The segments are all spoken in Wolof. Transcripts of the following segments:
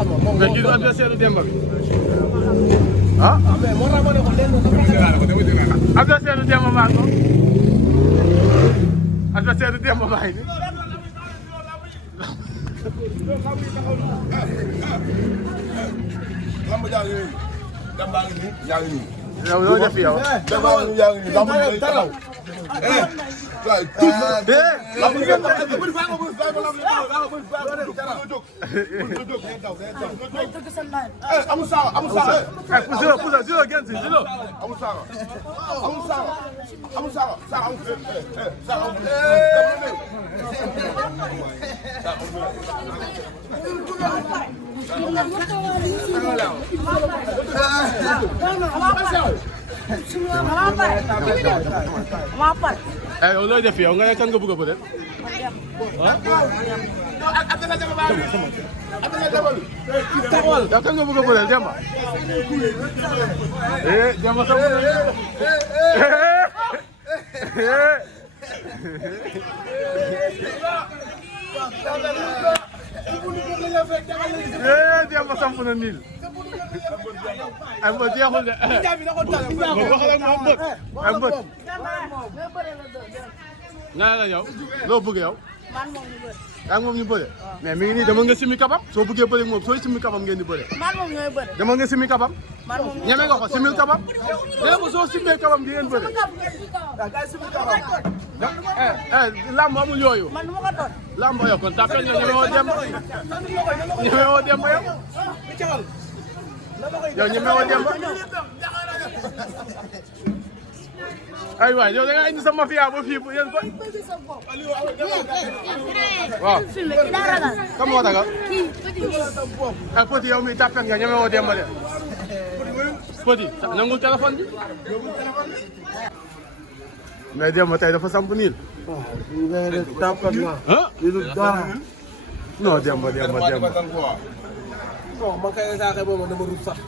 xam nga moom. mais kii du adversaire Demba bi. ah. mais moo tax ma ne ko lenn adversaire Demba maa ko. adversaire Demba maa ngi nii. lamb jaa ngi nii. Demba ngi nii yaa ngi nii. yow loo def yow. Demba yaa ngi nii lamb ji day taxaw. amul saaga amul saaga. Pousa Zilo génn si Zilo. amul saaga amul saaga amul saaga saaga amul saaga amul. yow looy def yow nga ne kan nga bëgg a bëre. yow kan nga bëgg a bëre Demba. Demba sa Demba samp na niil. ay mbët jeexul de. waxal ak moom mbët. ay mbët. naa la yow loo bëgg yow. yaa ngi moom ñu bëre. mais mi ngi nii dama nga simi kabam. soo bëggee bëre moom sooy simi kabam ngeen di bëre. dama nga simi kabam. ñeme nga ko simil kabam. nee ko soo simee kabam ngeen bëre. lamb amul yooyu. lamb yoo kon tapé nga ñeme woo Demba. ñeme woo Demba yow. yow ñeme woo Demba. ay waay yow da nga indi sa mafia ba fii yéen ko. waaw. kan moo tagal. ay Petit yow mi tapé nga ñeme woo Demba de. Petit nangul téléphone bi. mais Demba tey dafa samp niil. waaw lii tapé nga. lii du dara. non Demba. non man kay saaxee boobu dama rut sax.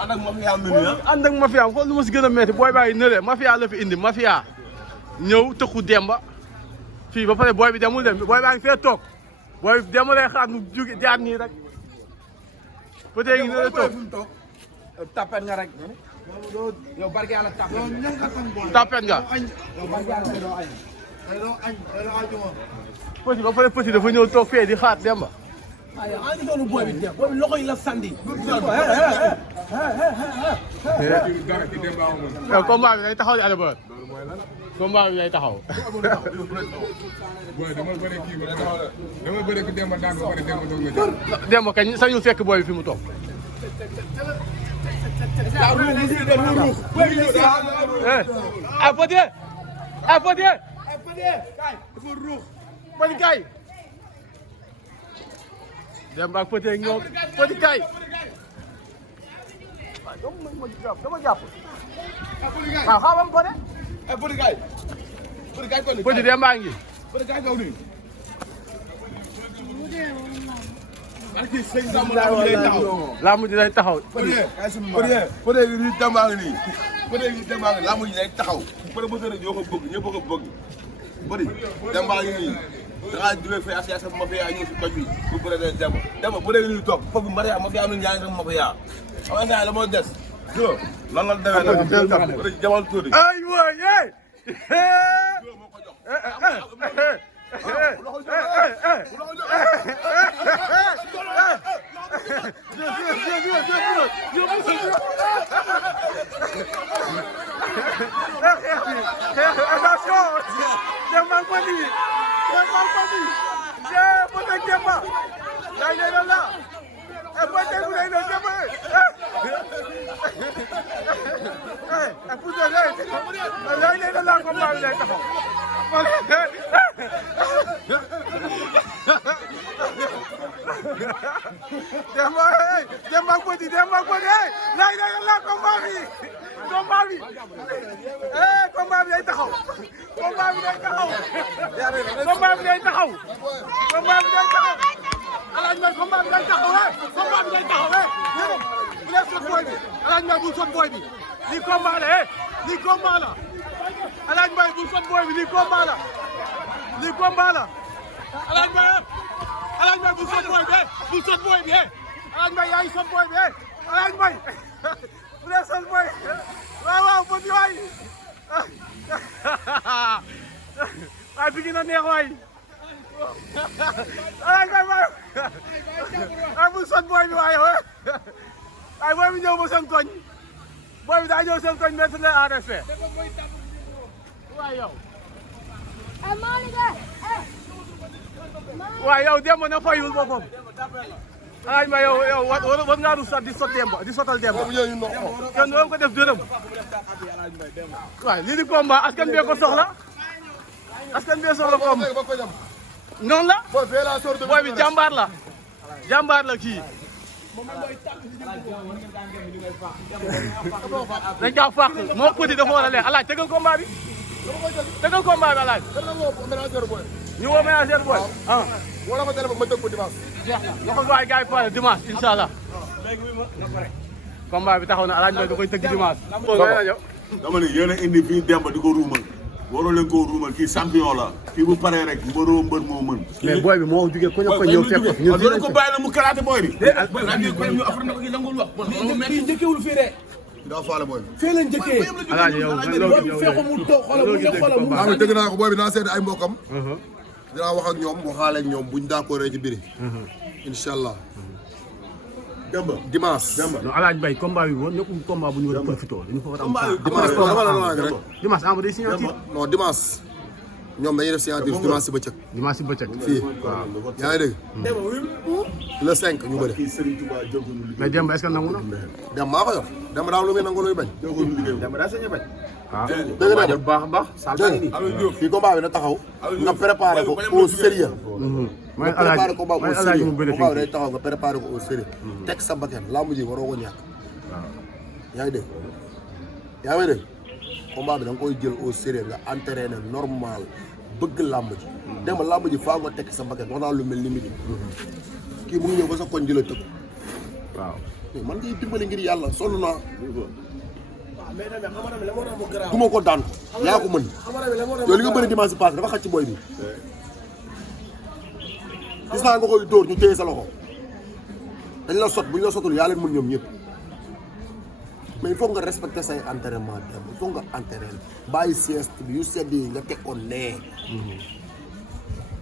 ànd ak mafia menu ànd ak mafia xool lu ma si gën a métti booy bàyyi nële mafia la fi indi mafia ñëw tëkku Demba fii ba pare booy bi demul dem booy baa ngi fee toog booy Demba lay xaar mu jóge jaar nii rek peut-être ngi nële toog tapet nga rek. yow barke yàlla tapet nga. tapet nga. yow barke yàlla doo añ. Petit ba pare Petit dafa ñëw toog fee di xaar Demba. ah yow maa ngi doon booy bi dem booy bi loxo yi la sandi. yow combat bi day taxaw di Alioune combat bi day taxaw. booy dama bëri kii ba dama bëri ku Demba daan ba pare Demba doog nga jël. Demba kañ sañu fekk booy bi fi mu toog. ah Petit ah Petit. Petit kay. Demba ak Petit ñoom Petit kay. waaw dama jàpp. waaw xaaral ma Petit kay. Petit kay kon. Petit Demba ngi. Petit kay kaw nii. laa mujj day taxaw. Petit yi Demba ngi nii. Petit yi Demba ngi laa mujj day taxaw. promoteur yi ñoo ko bëgg ñëpp ko bëgg. Petit Demba ngi nii. da ngaa jógee fii association mafia ñëw si koñ bi bu bëree Demba. Demba bu dee nii toog foofu Maria mafia am na ñaari sama mafia. xam nga la moo des. jo lan la demee nag. Petit jamal tuuti. ay waay ay. jo moo ko jox. attention Demba ak Petit Demba ak Petit Petit ak Demba yaa ngi leen la Petit bu dee doon Demba Pousa yaa ngi leen la combat bi lay taxaw Demba ak Petit yaa ngi leen la combat bi combat bi day taxaw combat bi day taxaw combat bi day taxaw combat bi day taxaw Alaaji Mbaye combat bi day taxaw combat bi day taxaw bu leen sot booy bi Alaaji Mbaye bu sot booy bi lii combat la lii combat la Alaaji Mbaye bu sot booy bi lii combat la lii combat la Alaaji Mbaye Alaaji Mbaye bul sot booy bi bul sot booy bi Alaaji Mbaye yaa ngi sot booy bi Alaaji Mbaye bu dee sot booy waaw bëgg waay waay bi na neex waay Alaaji Mbaye waay bul sot booy bi waay waay booy bi ñëw ba seen koñ booy bi daa ñëw seen koñ mettre leen en respect waay yow waaw yow Demba na fayul boppam Alaaji Mbaye yow war ngaa rus sax di sot Demba di sotal Demba kenn doon ko def dërëm waaw lii di combat askan bee ko soxla askan bee soxla combat noonu la booy bi jàmbaar la kii dañ kaa fàq moo petit dafa war a leer Alaaji tegal combat bi Alaaji ñu woo ménagère booy wala ma téléphone ma tëgg ko dimanche. nga ko waay gars yi pare dimanche incha allah. combat bi taxaw na Alaaji Mbaye da koy tëgg dimanche. dama ne yéen a indi fii Demba di ko ruumal waroo leen koo ruumal kii champion la kii bu paree rek mbëroo mbër moo mën. mais booy bi moo jugee ko ñëw fekk ko. ñun fii ko bàyyi na mu karaate booy bi. ñu affaire na ko kii nangul wax. kii njëkkewul fii de. daa faale booy bi. fii la njëkkee. Alaaji yow loolu fekk mu toog xoolal mu nekk xoolal mu. xam nga dëgg naa ko booy bi naa seet ay mbokam. dinaa wax ak ñoom waxaale ak ñoom buñ d'accord ci biir. incha allah. Demba dimanche. non Alaaji Mbaye combat bi woon nekkul combat bu ñu war a profité dañu ko war a am. dimanche dama la laaj rek. dimanche am day signature. non dimanche. ñoom dañuy def signature dimanche si bëccëg. dimanche si bëccëg. fii waaw yaa ngi dégg. le 5 ñu bëri. mais Demba est-ce que nangu na. Demba maa ko yor Demba daaw lu muy nangu luy bañ. Demba daa sañ a bañ. waaw dëgg naa baax a baax. dégg fii combat bi na taxaw. nga préparé ko au sérieux. mooy nga préparé ko Alaaji au sérieux. mu bëri combat bi day taxaw nga préparé ko au sérieux. teg sa bakkan làmb ji waroo ko ñàkk. yaa ngi dégg yaa ngi dégg combat bi da nga koy jël au sérieux nga entraîné normal bëgg làmb ji. Demba làmb ji faa nga teg sa bakkan wax naa lu mel ni midi. kii mu ngi ñëw ba sa koñ ji la tëgg. waaw mais man ngay dimbali ngir yàlla sonn naa. du ma ko daan yaa ko mën yow li nga bëri dimanche passé dafa xaj ci booy bi gis naa nga koy dóor ñu téye sa loxo dañ la sot bu ñu la sotul yaa leen mën ñoom ñëpp mais il faut nga respecter say entraînement dem il faut nga entraîner bàyyi sieste bi yu sedd yi nga teg ko nee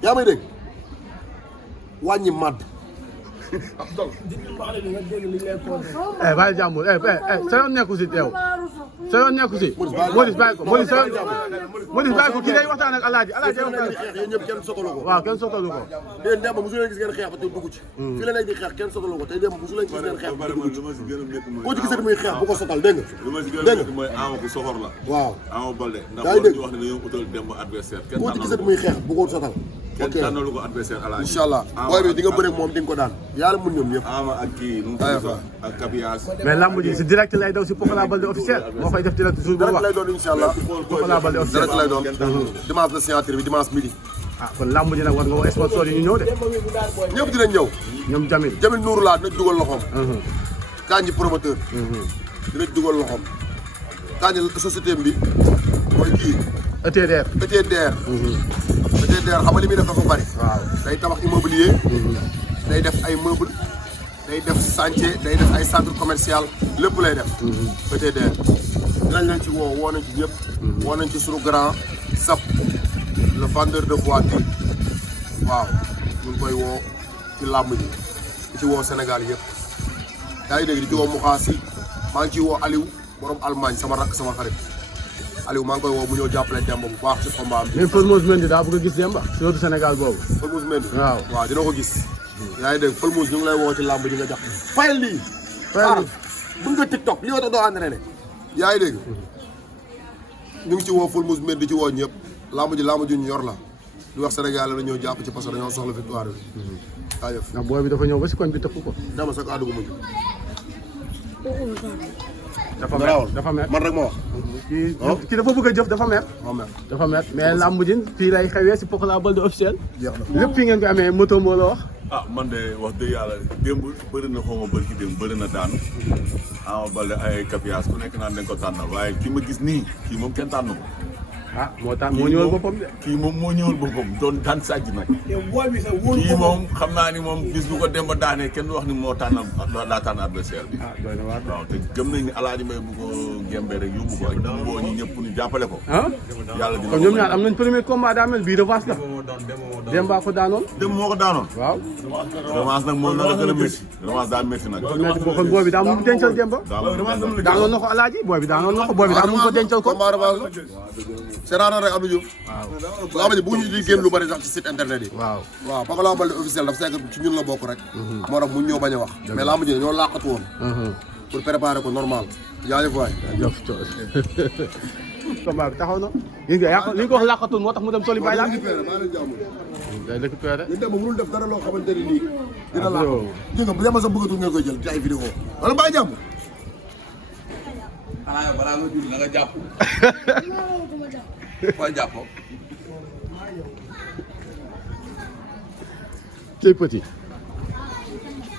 yaa may dégg wàññi màdd bàyyi jàmbur sa yoon nekku si teew sa yoon nekku si Modou bàyyi ko Modou sa Modou bàyyi ko kii day waxtaan ak Alaaji yéen ñëpp kenn sotalu ko waaw kenn sotalu ko déen Demba mosu leen gis ngeen xeex ba te dugg ci fii la nekk di xeex kenn sotalu ko tey Demba mosu leen gis ngeen xeex ba te dugg ci koo ci gisati muy xeex bu ko sotal dégg nga dégg nga mooy Ama ku soxor la. waaw Ama Baldé ndax yaa ngi dégg ñu wax ne dañoo utal Demba adversaire kenn koo ci gisati muy xeex bu ko sotal kenn tànnalu ko adversaire Alaaji. incha allah booy bi di nga bëre moom di nga ko daan yàlla mën ñoom ñëpp Ama ak kii nu mu tudd ak Kabias. mais lamb ji si direct lay daw si Pokola Baldé officiel moo fay def direct jour bu direct wax lay doon incha allah Pokola Baldé officiel direct lay doon dimanche la signature bi dimanche midi ah kon lamb ji nag war nga woo sponsor yi ñu ñëw de ñëpp dinañ ñëw ñoom Jamil Jamil Nourou laa dinañ dugal loxoom Kanji promoteur dinañ dugal loxoom Kanji société bi mooy kii ETDR ETDR xam nga li muy def dafa bari waaw day tabax immobilier day def ay meuble day def chantier day def ay centre commercial lépp lay def ETDR dinañ leen ci woo nañ ci ñëpp woo nañ ci sunu grand sap le vendeur de voiture waaw ñu ngi koy woo ci làmb ji di ci woo Sénégal yëpp yaa ngi dégg di ci woo Moukhassi maa ngi ciy woo Aliou borom Allemagne sama rakk sama xarit Aliou maa ngi koy woo mu ñëw jàppale Demba bu baax ci combat am. mais Formose Mendy daa bëgg a gis Demba si wetu Sénégal boobu. Formose Mendy waaw dina ko gis. yaa ngi dégg Formose ñu ngi lay woo ci làmb ji nga jàpp. fayal lii. fayal bëgg nga TikTok li nga tax doo entraîné. yaa ngi dégg ñu ngi ci woo Formose Mendy di ci woo ñëpp làmb ji ñu yor la di wax Sénégal la ñëw jàpp ci parce que dañoo soxla victoire bi. jaajëf ndax booy bi dafa ñëw ba si koñ bi tëpp ko. Demba sa kàddu gu mujj. dafa mer man rek ma wax. kii dafa bëgg a jëf dafa mer. dafa mer mais làmb ji fii lay xewee si Pokola Baldé officiel. lépp fi ngeen ko amee moto moo la wax. ah man de wax dëgg yàlla démb bëri na xaw ma bëri ki démb bëri na daanu Ama Baldé ay Kabias ku nekk naan dañ ko tànnal waaye ki ma gis nii kii moom kenn tànn ko ah moo tax moo ñëwal boppam de. kii moom moo ñëwal boppam doon daan sàjj nag. kii moom xam naa ni moom bis bu ko Demba daanee kenn du wax ni moo tànn daa tànn adversaire bi. ah doy na waar. waaw te gëm nañ ni Alaaji Mbay bu ko gembee rek yóbbu ko ak ñoom boo ñi ñëpp ñu jàppale ko. ah yàlla dina kon ñoom ñaar am nañ premier combat daa mel bii revanche la. Demba ko daanoon. dem moo ko daanoon. waaw. revanche nag moom na la gën a métti. revanche daa métti nag. kon booy bi daa mun dencal Demba. daanoon na ko Alaaji booy bi daanoon na ko booy bi daa mun ko dencal ko. combat revanche c'est rare rek Abdou Diouf. waaw laa bu ñu di génn lu bari sax ci site internet yi. waaw waaw parce que Ama Baldé officiel dafa sekk ci ñun la bokk rek. moo tax mu ñëw bañ a wax. mais laa mujj ñoo làqatu woon. pour préparer ko normal. jaajëf waay. jaajëf coos. combat bi taxaw na. li nga ko wax làqatul moo tax mu dem soli bàyyi laa. day récupéré. ñu dem ba mënul def dara loo xamante ni nii. dina làqatu dégg nga bu demee sax bëggatul ngeen koy jël ci ay vidéo wala bàyyi jàmm. xanaa yow balaa nga jur na nga jàpp. fooy jàppoo. cey petit.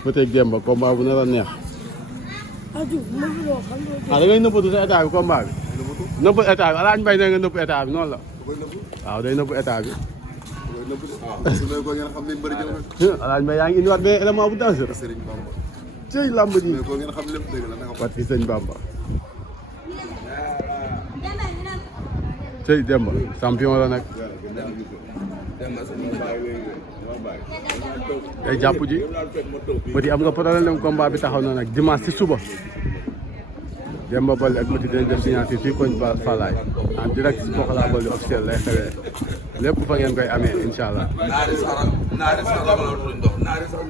Petit Demba combat bu nar a neex. ah da ngay nëbbatu sa état bi combat bi. nëbb état bi Alaaji Mbay nee nga nëbb état bi noonu la. waaw day nëbb état bi. Alaaji Mbay yaa ngi indiwaat benn élément bu dangereux. cey lamb ji. parce que sëñ Bamba. cey Demba champion la nag. day jàpp ji. Petit am nga problème combat bi taxaw na nag dimanche ci suba. Demba Baldé ak Petit dañ def signature fii koñ ba Falaye en direct si Pokola Baldé officiel lay xewee lépp fa ngeen koy amee incha allah. naari sax la tuñ dox naari sax